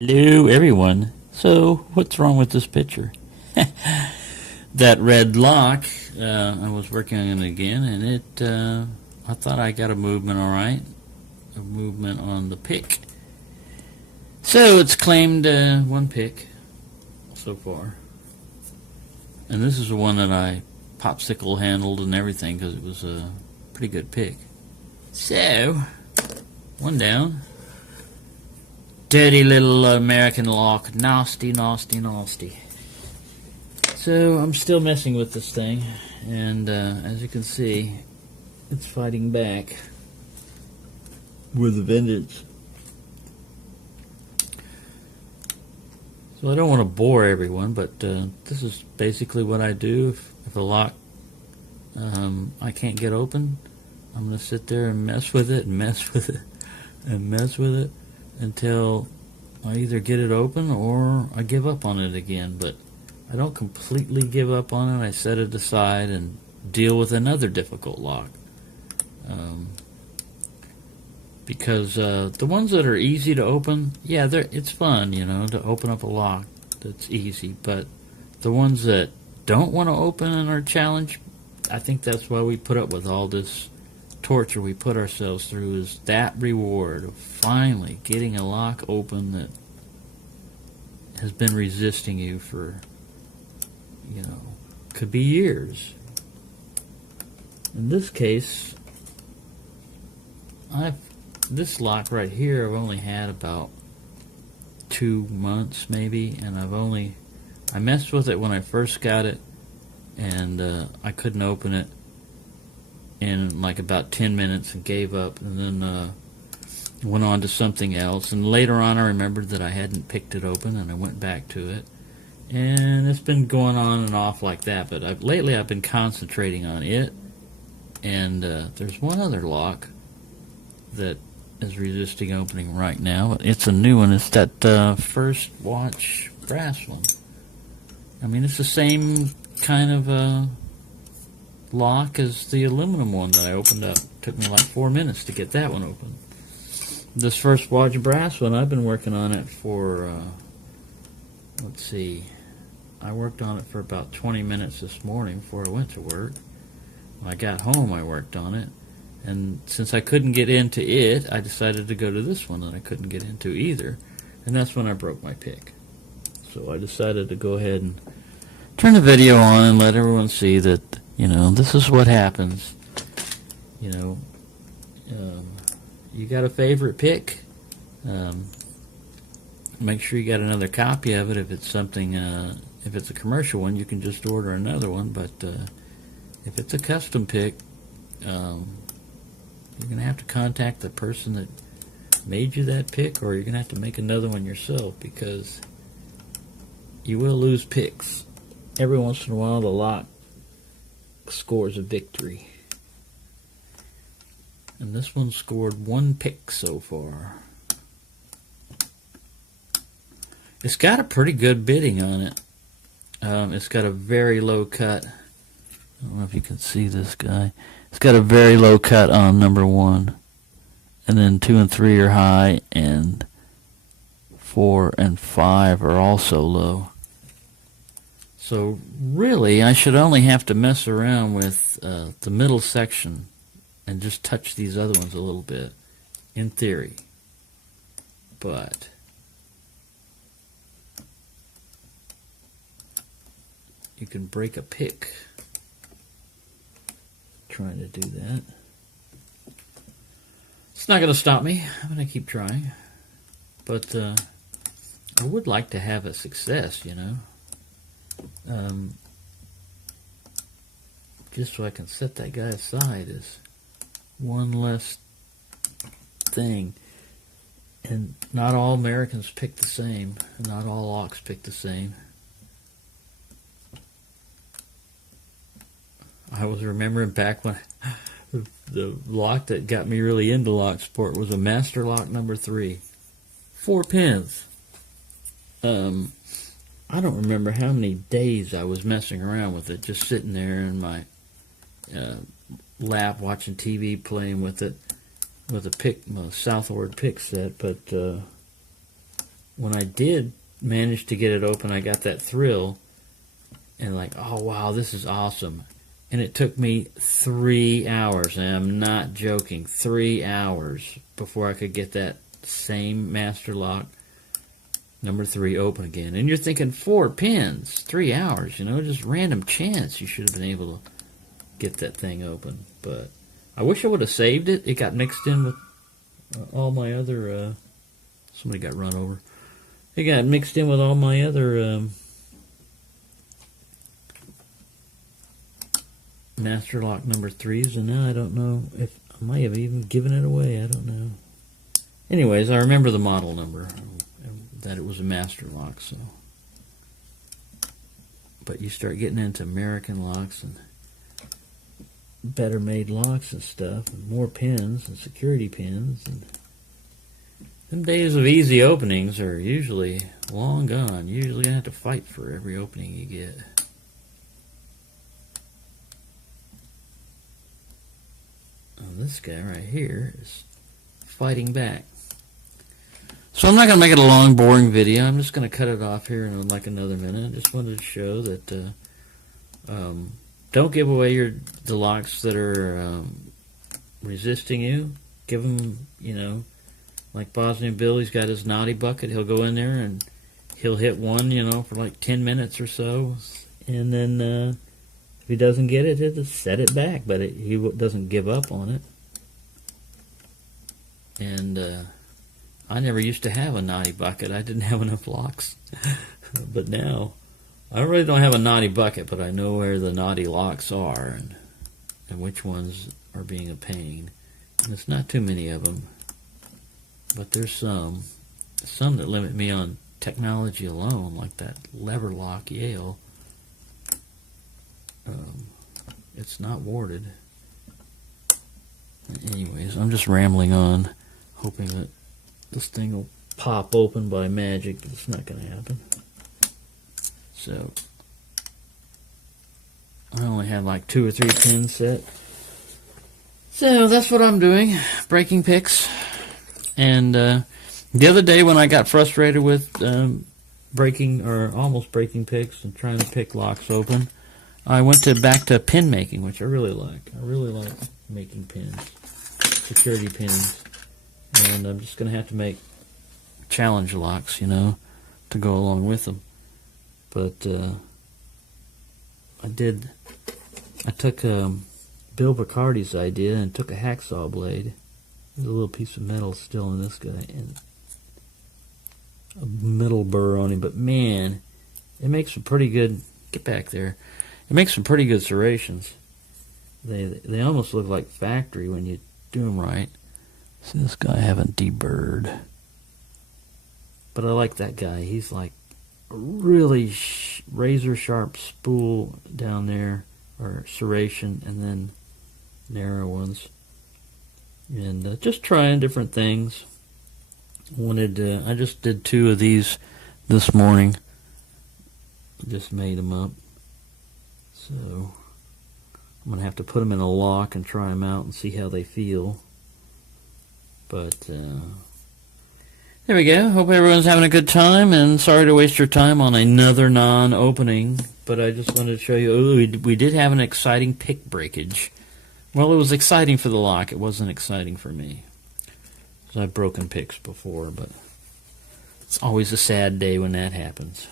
Hello, everyone. So, what's wrong with this picture? That red lock, I was working on it again, and I thought I got a movement all right. A movement on the pick. So, it's claimed one pick so far. And this is the one that I popsicle handled and everything because it was a pretty good pick. So, one down. Dirty little American lock. Nasty, nasty, nasty. So I'm still messing with this thing, and as you can see, it's fighting back with a vengeance. So I don't want to bore everyone, but this is basically what I do. If a lock I can't get open, I'm going to sit there and mess with it and mess with it and mess with it until I either get it open or I give up on it again. But I don't completely give up on it. I set it aside and deal with another difficult lock. Because the ones that are easy to open, yeah, it's fun, to open up a lock that's easy. But the ones that don't want to open and are challenged, I think that's why we put up with all this torture we put ourselves through, is that reward of finally getting a lock open that has been resisting you for, could be years. In this case, this lock right here I've only had about 2 months maybe, and I messed with it when I first got it, and I couldn't open it in like about 10 minutes and gave up, and then went on to something else. And later on I remembered that I hadn't picked it open, and I went back to it, and it's been going on and off like that. But lately I've been concentrating on it, and there's one other lock that is resisting opening right now. It's a new one. It's that First Watch brass one. I mean, it's the same kind of lock as the aluminum one that I opened up. It took me like 4 minutes to get that one open. This First Watch brass one, I've been working on it for, let's see, I worked on it for about 20 minutes this morning before I went to work. When I got home, I worked on it. And since I couldn't get into it, I decided to go to this one that I couldn't get into either. And that's when I broke my pick. So I decided to go ahead and turn the video on and let everyone see that, this is what happens. You got a favorite pick. Make sure you got another copy of it. If it's something, if it's a commercial one, you can just order another one. But if it's a custom pick, you're going to have to contact the person that made you that pick, or you're going to have to make another one yourself, because you will lose picks. Every once in a while, the lock scores a victory. And this one scored 1 pick so far. It's got a pretty good bidding on it. It's got a very low cut. I don't know if you can see this guy. It's got a very low cut on number 1. And then 2 and 3 are high, and 4 and 5 are also low. So really, I should only have to mess around with the middle section and just touch these other ones a little bit, in theory. But you can break a pick trying to do that. It's not going to stop me. I'm going to keep trying. But I would like to have a success, just so I can set that guy aside as one less thing. And not all Americans pick the same. Not all locks pick the same. I was remembering back when the lock that got me really into lock sport was a Master Lock number 3. 4 pins. I don't remember how many days I was messing around with it, just sitting there in my lap watching TV, playing with it with a Southward pick set. But when I did manage to get it open, I got that thrill and like, oh wow, this is awesome. And it took me 3 hours, and I'm not joking, 3 hours before I could get that same master lock number 3 open again. And you're thinking 4 pins, 3 hours, just random chance you should have been able to get that thing open. But I wish I would have saved it. It got mixed in with all my other, somebody got run over. It got mixed in with all my other master lock number 3s, and now I don't know if I might have even given it away. I don't know. Anyways, I remember the model number, that it was a master lock. So, but you start getting into American locks and better made locks and stuff, and more pins and security pins, and them days of easy openings are usually long gone. You usually have to fight for every opening you get. This guy right here is fighting back. So I'm not going to make it a long, boring video. I'm just going to cut it off here in like another minute. I just wanted to show that don't give away the locks that are resisting you. Give them, like Bosnian Bill, he's got his naughty bucket. He'll go in there and he'll hit one, for like 10 minutes or so. And then if he doesn't get it, he'll just set it back. But he doesn't give up on it. And I never used to have a naughty bucket. I didn't have enough locks. But now, I really don't have a naughty bucket, but I know where the naughty locks are and which ones are being a pain. And it's not too many of them, but there's some that limit me on technology alone, like that lever lock Yale. It's not warded. Anyways, I'm just rambling on, hoping that this thing will pop open by magic, but it's not going to happen. So, I only have like 2 or 3 pins set. So, that's what I'm doing, breaking picks. And the other day when I got frustrated with breaking, or almost breaking picks and trying to pick locks open, I went back to pin making, which I really like. I really like making pins, security pins. And I'm just going to have to make challenge locks, to go along with them. But I took Bill Bacardi's idea and took a hacksaw blade. There's a little piece of metal still in this guy, and a metal burr on him. But man, it makes some pretty good, get back there, it makes some pretty good serrations. They almost look like factory when you do them right. See this guy having deburred. But I like that guy. He's like a really razor sharp spool down there, or serration, and then narrow ones. And just trying different things. I just did 2 of these this morning. Just made them up. So I'm going to have to put them in a lock and try them out and see how they feel. But there we go. Hope everyone's having a good time, and sorry to waste your time on another non-opening, but I just wanted to show you, we did have an exciting pick breakage. Well, it was exciting for the lock. It wasn't exciting for me. So I've broken picks before, but it's always a sad day when that happens.